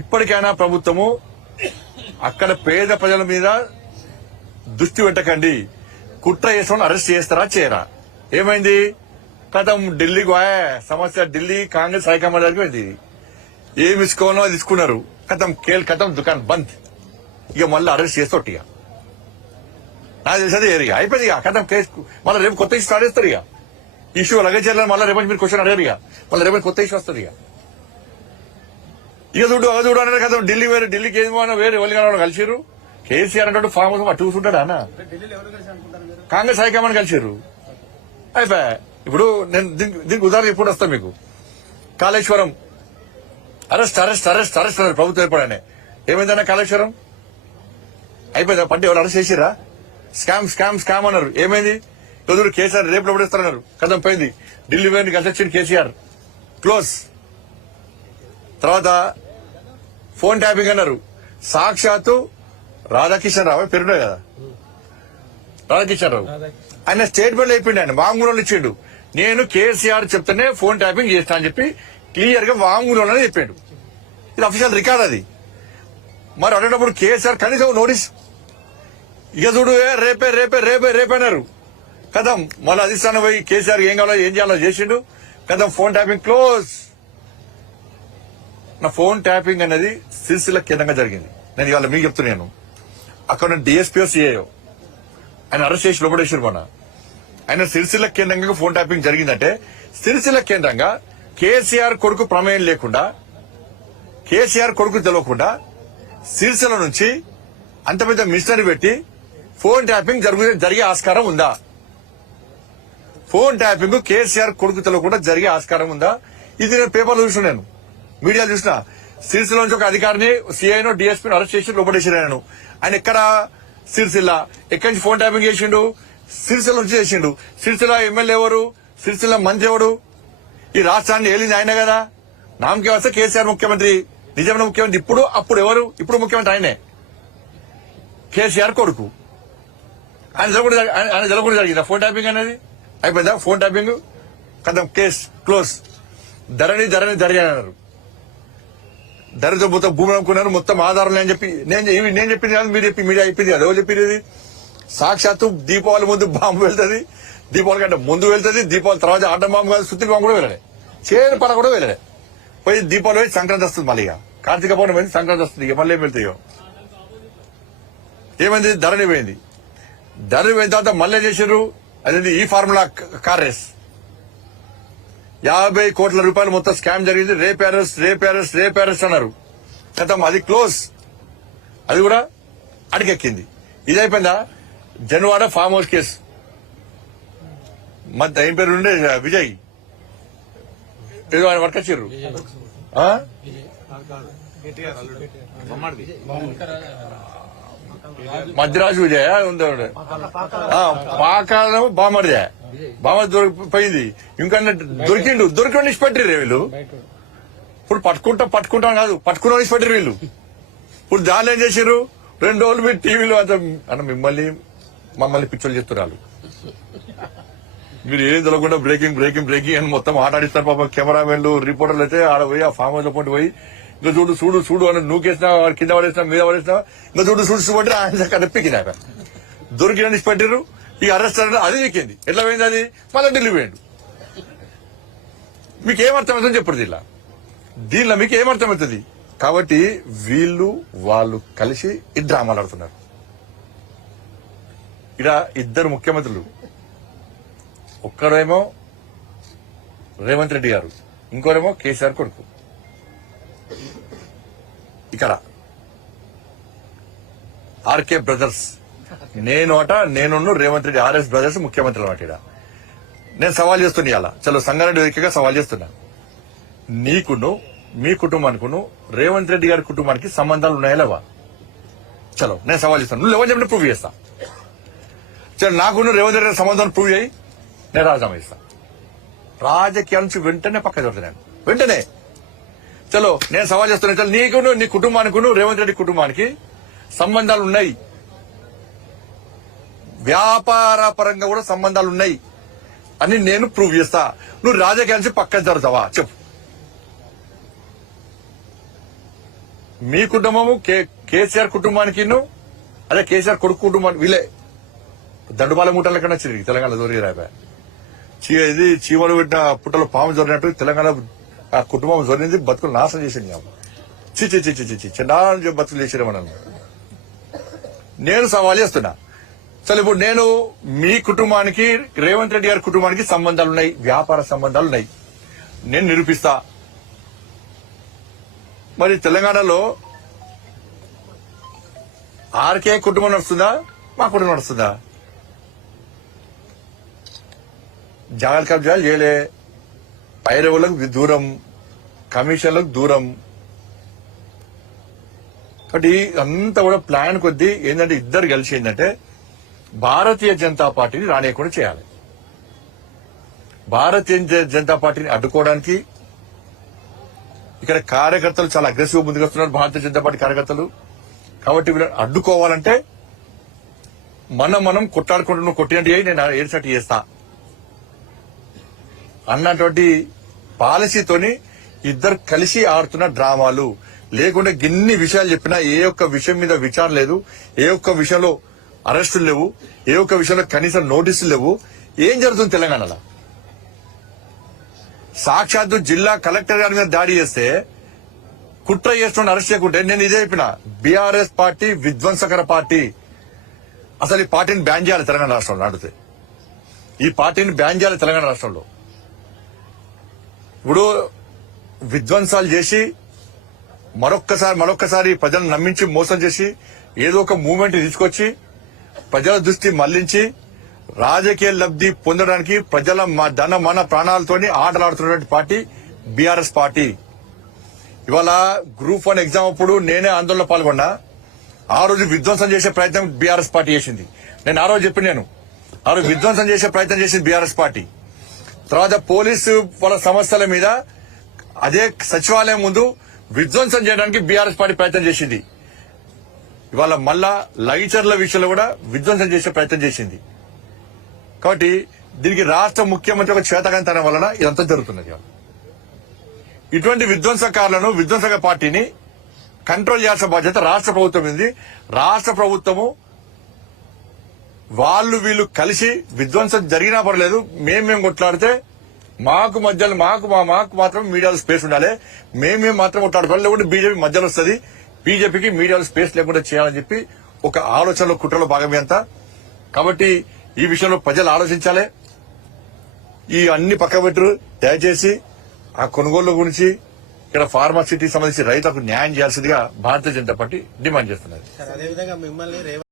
ఇప్పటికైనా ప్రభుత్వము అక్కడ పేద ప్రజల మీద దృష్టి పెట్టకండి. కుట్ర చేసుకుని అరెస్ట్ చేస్తారా చేయరా? ఏమైంది? కథం ఢిల్లీకి పోయా సమస్య. ఢిల్లీ కాంగ్రెస్ హైకమాండ్ దగ్గరికి వెళ్ళింది. ఏమి ఇసుకోనో అది తీసుకున్నారు. కథం దుకాణం బంద్. ఇక మళ్ళీ అరెస్ట్ చేస్తోటి. ఇక నాకు తెలిసేది ఏరిగా అయిపోయింది. ఇక కథం కేసు మళ్ళీ రేపు కొత్త ఇష్యూ స్టార్ట్ చేస్తారు. ఇక ఇష్యూ అలాగే చేయాలని మళ్ళీ రేపు మీరు క్వశ్చన్ అడగారు. ఇక మళ్ళీ రేపు కొత్త ఇష్యూ వస్తుంది. ఇక చూడు అది చూడు అనేది కదా. ఢిల్లీ వేరే, ఢిల్లీకి ఏమన్నా వేరే ఎవరు కలిసిరు. కేసీఆర్ అంటే ఫామ్ హౌస్ అటు చూసుంటాడా అన్న? కాంగ్రెస్ హైకమాండ్ కలిసిరు. అయిపోయా. ఇప్పుడు నేను దీనికి ఉదాహరణ ఎప్పుడు వస్తా మీకు. Kaleshwaram arrest arrest arrest arrest అన్నారు ప్రభుత్వం ఏర్పడనే. ఏమైందన్నా కాళేశ్వరం? అయిపోయిందా? పంట ఎవరు అరెస్ట్ చేసిరా? స్కామ్ స్కామ్ స్కామ్ అన్నారు. ఏమైంది? ఎదురు కేసీఆర్ రేపు లోపడేస్తారన్నారు. కథం పోయింది. ఢిల్లీ వేరే కలిసి కేసీఆర్ క్లోజ్. తర్వాత ఫోన్ ట్యాపింగ్ అన్నారు. సాక్షాత్తు రాధాకిషన్ రావు పెరుగుడే కదా, రాధాకిషన్ రావు ఆయన స్టేట్మెంట్ అయిపోయింది. ఆయన వాంగ్మూలంలో ఇచ్చిండు. నేను కేసీఆర్ చెప్తేనే ఫోన్ ట్యాపింగ్ చేస్తా అని చెప్పి క్లియర్ గా వాంగ్మూలంలోనే చెప్పాడు. ఇది అఫీషియల్ రికార్డ్ అది. మరి అడేటప్పుడు కేసీఆర్ కనీసం నోటీస్ ఇక చూడు రేపే రేపే రేపే రేపే అన్నారు. కథం మళ్ళీ అధిష్టానం పోయి కేసీఆర్ ఏం కావాలో ఏం చేయాలో చేసిండు. కథం ఫోన్ ట్యాపింగ్ క్లోజ్. నా ఫోన్ ట్యాపింగ్ అనేది సిరిసిల్ల కేంద్రంగా జరిగింది. నేను ఇవాళ మీకు చెప్తున్నాను. అక్కడ డిఎస్పీఓ సిఐఓ ఆయన అరెస్ట్ చేసి లోపడేసారు. మన ఆయన సిరిసిల్ల కేంద్రంగా ఫోన్ ట్యాపింగ్ జరిగిందంటే సిరిసిల్ల కేంద్రంగా కేసీఆర్ కొడుకు ప్రమేయం లేకుండా, కేసీఆర్ కొడుకు తెలియకుండా సిరిసిల్ల నుంచి అంత పెద్ద మిషనరీ పెట్టి ఫోన్ ట్యాపింగ్ జరిగే ఆస్కారం ఉందా? ఫోన్ ట్యాపింగ్ కేసీఆర్ కొడుకు తెలియకుండా జరిగే ఆస్కారం ఉందా? ఇది నేను పేపర్లో చూసిన, నేను మీడియా చూసిన. సిరిసిల్ల నుంచి ఒక అధికారిని సిఐనో డిఎస్పీని అరెస్ట్ చేసి లోపడేసారు. ఆయన ఎక్కడ? సిరిసిల్ల. ఎక్కడి నుంచి ఫోన్ ట్యాపింగ్ చేసిండు? సిరిసిల్ల నుంచి చేసిండు. సిరిసిల్ల ఎమ్మెల్యే ఎవరు? సిరిసిల్ల మంత్రి ఎవడు? ఈ రాష్ట్రాన్ని ఏలింది ఆయన కదా. నామకే వస్తే కేసీఆర్ ముఖ్యమంత్రి, నిజమైన ముఖ్యమంత్రి. ఇప్పుడు అప్పుడు ఎవరు? ఇప్పుడు ముఖ్యమంత్రి ఆయనే, కేసీఆర్ కొడుకు. ఆయన జరగకుండా జరిగిందా ఫోన్ ట్యాపింగ్ అనేది? అయిపోయిందా ఫోన్ ట్యాపింగ్? కథం కేసు క్లోజ్. ధరణి ధరణి ధరణి అన్నారు. ధరతో మొత్తం భూమి అనుకున్నారు. మొత్తం ఆధారం అని చెప్పి నేను చెప్పింది కాదు, మీరు చెప్పి మీడియా చెప్పింది కాదు. ఎవరు చెప్పింది? సాక్షాత్తు దీపావళి ముందు బాంబు వెళ్తుంది, దీపావళి కంటే ముందు వెళ్తుంది, దీపావళి తర్వాత ఆటం బాంబు కాదు, సుత్తి బాంబు కూడా వెళ్ళలే, చేరు పడ కూడా వెళ్ళలే. పోయి దీపావళి పోయి సంక్రాంతి వస్తుంది. మళ్ళీ ఇక కార్తీక పౌర్ణమి పోయింది, సంక్రాంతి వస్తుంది. ఇక మళ్ళీ ఏం వెళ్తాయో. ఏమైంది? ధరణి పోయింది. ధరణి పోయిన తర్వాత మళ్ళీ చేసారు అదేంటి ఈ ఫార్ములా కార్ రేస్. 50 కోట్ల రూపాయలు మొత్తం స్కామ్ జరిగింది. Rape arrest rape arrest rape arrest అన్నారు. గతం అది క్లోజ్. అది కూడా అడిగెక్కింది. ఇది అయిపోయిందా? Janwada farm house case. మధ్య ఏం పేరు ఉండే విజయ్ ఏదో ఆయన వర్కొచ్చారు. మధ్యరాజు విజయ ఉందా? పాకాలం బామర్దే బామ దొరికిపోయింది. ఇంకా దొరికిండు ఇచ్చిపెట్టిర్రు వీళ్ళు. ఇప్పుడు పట్టుకుంటాం కాదు, పట్టుకున్న ఇచ్చిపెట్టిరు వీళ్ళు. ఇప్పుడు దాన్ని ఏం చేశారు? 2 రోజులు మీరు టీవీలో అంత అన్న మమ్మల్ని పిచ్చోళ్ళు చెప్తున్నారు. మీరు ఏం తెలియకుండా బ్రేకింగ్ బ్రేకింగ్ బ్రేకింగ్ అని మొత్తం ఆటాడిస్తారు. పాప కెమెరామెన్లు రిపోర్టర్లు అయితే ఆడ పోయి ఆ ఫామ్ హౌస్ లో పోయి ఇంకా చూడు చూడు చూడు అని నూకేసినా కింద పడేసినా మీద పడేసినా ఇంకా చూడు చూడు చూడండి ఆయన కనిపించినాక దొరికిన పెట్టిర్రు. ఈ అరెస్ట్ అది ఎక్కింది. ఎట్లా పోయింది అది? మళ్ళీ ఢిల్లీ పోయిండు. మీకు ఏమర్థమవుతుంది చెప్పండి? దీనిలో మీకు ఏమర్థమవుతుంది? కాబట్టి వాళ్ళు కలిసి ఈ డ్రామాలు ఆడుతున్నారు. ఇక్కడ 2 ముఖ్యమంత్రులు, ఒక్కరేమో రేవంత్ రెడ్డి గారు, ఇంకోరేమో కేసీఆర్ కొడుకు. ఇక్కడ ఆర్కే బ్రదర్స్ నేను రేవంత్ రెడ్డి ఆర్ఎస్ బ్రదర్స్ ముఖ్యమంత్రులు అన్నమాట. ఇక్కడ నేను సవాల్ చేస్తున్నా. ఇలా చలో సంగారెడ్డి వేదికగా సవాల్ చేస్తున్నా. నీకును మీ కుటుంబానికి రేవంత్ రెడ్డి గారి కుటుంబానికి సంబంధాలు ఉన్నాయా లేవా? చలో నేను సవాల్ చేస్తాను. నువ్వు లేవని చెప్పిన ప్రూవ్ చేస్తా. చలో నాకును రేవంత్ రెడ్డి గారి సంబంధాన్ని ప్రూవ్ చేయి, నేను రాజీనామా ఇస్తా. రాజకీయాల నుంచి వెంటనే పక్క దొరుకుతున్నాను. వెంటనే చలో నేను సవాల్ చేస్తున్నా. చలో నీకును నీ కుటుంబానికి రేవంత్ రెడ్డి కుటుంబానికి సంబంధాలు ఉన్నాయి, వ్యాపార పరంగా కూడా సంబంధాలు ఉన్నాయి అని నేను ప్రూవ్ చేస్తా. నువ్వు రాజకీయాల నుంచి పక్కన జరుగుతావా చెప్పు. మీ కుటుంబము కేసీఆర్ కుటుంబానికి అదే కేసీఆర్ కొడుకు కుటుంబానికి వీళ్ళే దండుపాల మూటల కన్నా వచ్చింది తెలంగాణ దొరికి రాబా ఇది చీమలు పెట్టిన పుట్టలో పాము జొరినట్టు తెలంగాణ ఆ కుటుంబం జొరింది బతుకులు నాశనం చేసింది చిన్న బతుకులు చేసిరే మనం. నేను సవాల్ చేస్తున్నా. సరే ఇప్పుడు నేను మీ కుటుంబానికి రేవంత్ రెడ్డి గారి కుటుంబానికి సంబంధాలున్నాయి, వ్యాపార సంబంధాలున్నాయి, నేను నిరూపిస్తా. మరి తెలంగాణలో ఆర్కే కుటుంబం నడుస్తుందా, మా కుటుంబం నడుస్తుందా? జాగాలు కబ్జాలు చేయలే, పైరవులకు దూరం, కమిషన్లకు దూరం. కాబట్టి అంతా కూడా ప్లాన్ కొద్దీ ఏంటంటే ఇద్దరు కలిసి ఏంటంటే భారతీయ జనతా పార్టీని రానియకుండా చేయాలి. భారతీయ జనతా పార్టీని అడ్డుకోవడానికి ఇక్కడ కార్యకర్తలు చాలా అగ్రెసివ్ ముందుకు వస్తున్నారు, భారతీయ జనతా పార్టీ కార్యకర్తలు. కాబట్టి వీళ్ళని అడ్డుకోవాలంటే మనం కొట్లాడుకుంటున్న కొట్టినట్టు నేను ఏడ్చట్టు చేస్తా అన్నటువంటి పాలసీతోని ఇద్దరు కలిసి ఆడుతున్న డ్రామాలు. లేకుంటే గిన్ని విషయాలు చెప్పినా ఏ ఒక్క విషయం మీద విచారణ లేదు, ఏ ఒక్క విషయంలో అరెస్టులు లేవు, ఏ ఒక్క విషయంలో కనీసం నోటీసులు లేవు. ఏం జరుగుతుంది తెలంగాణలో? సాక్షాత్తు జిల్లా కలెక్టర్ గారి మీద దాడి చేస్తే కుట్ర చేస్తున్న అరెస్ట్ చేయకుంటే నేను ఇదే చెప్పిన, బీఆర్ఎస్ పార్టీ విధ్వంసకర పార్టీ. అసలు ఈ పార్టీని బ్యాన్ చేయాలి తెలంగాణ రాష్ట్రంలో. అడిగితే ఈ పార్టీని బ్యాన్ చేయాలి తెలంగాణ రాష్ట్రంలో. ఇప్పుడు విధ్వంసాలు చేసి మరొక్కసారి ప్రజలను నమ్మించి మోసం చేసి ఏదో ఒక మూవ్మెంట్ తీసుకొచ్చి ప్రజల దృష్టి మళ్లించి రాజకీయ లబ్ధి పొందడానికి ప్రజల ధన మన ప్రాణాలతోని ఆటలాడుతున్నటువంటి పార్టీ బీఆర్ఎస్ పార్టీ. ఇవాళ గ్రూప్ 1 ఎగ్జామ్ అప్పుడు నేనే ఆందోళన పాల్గొన్నా. ఆ రోజు విధ్వంసం చేసే ప్రయత్నం బీఆర్ఎస్ పార్టీ చేసింది. నేను ఆ రోజు చెప్పి ఆ రోజు విధ్వంసం చేసే ప్రయత్నం చేసింది బీఆర్ఎస్ పార్టీ. తర్వాత పోలీసు వాళ్ళ సమస్యల మీద అదే సచివాలయం ముందు విధ్వంసం చేయడానికి బీఆర్ఎస్ పార్టీ ప్రయత్నం చేసింది. ఇవాళ మళ్ళా లైచర్ల విషయంలో కూడా విధ్వంసం చేసే ప్రయత్నం చేసింది. కాబట్టి దీనికి రాష్ట్ర ముఖ్యమంత్రి ఒక చేతకంతనం వలన ఇదంతా జరుగుతున్నది. ఇటువంటి విధ్వంసకారులను, విధ్వంసక పార్టీని కంట్రోల్ చేయాల్సిన బాధ్యత రాష్ట్ర ప్రభుత్వం ఉంది. రాష్ట్ర ప్రభుత్వము వీళ్ళు కలిసి విధ్వంసం జరిగినా పర్లేదు, మేము కొట్లాడితే మాకు మధ్యలో మాకు మాత్రం మీడియాలో స్పేస్ ఉండాలి, మేము మాత్రం కొట్లాడుకోవాలి. లేకుంటే బీజేపీ మధ్యలో వస్తుంది, బీజేపీకి మీడియాలో స్పేస్ లేకుండా చేయాలని చెప్పి ఒక ఆలోచనలో కుట్రలో భాగమే అంతా. కాబట్టి ఈ విషయంలో ప్రజలు ఆలోచించాలి. ఈ అన్ని పక్కబెట్టరు. దయచేసి ఆ కొనుగోళ్ల గురించి ఇక్కడ ఫార్మా సిటీకి సంబంధించి రైతులకు న్యాయం చేయాల్సిందిగా భారతీయ జనతా పార్టీ డిమాండ్ చేస్తున్నది.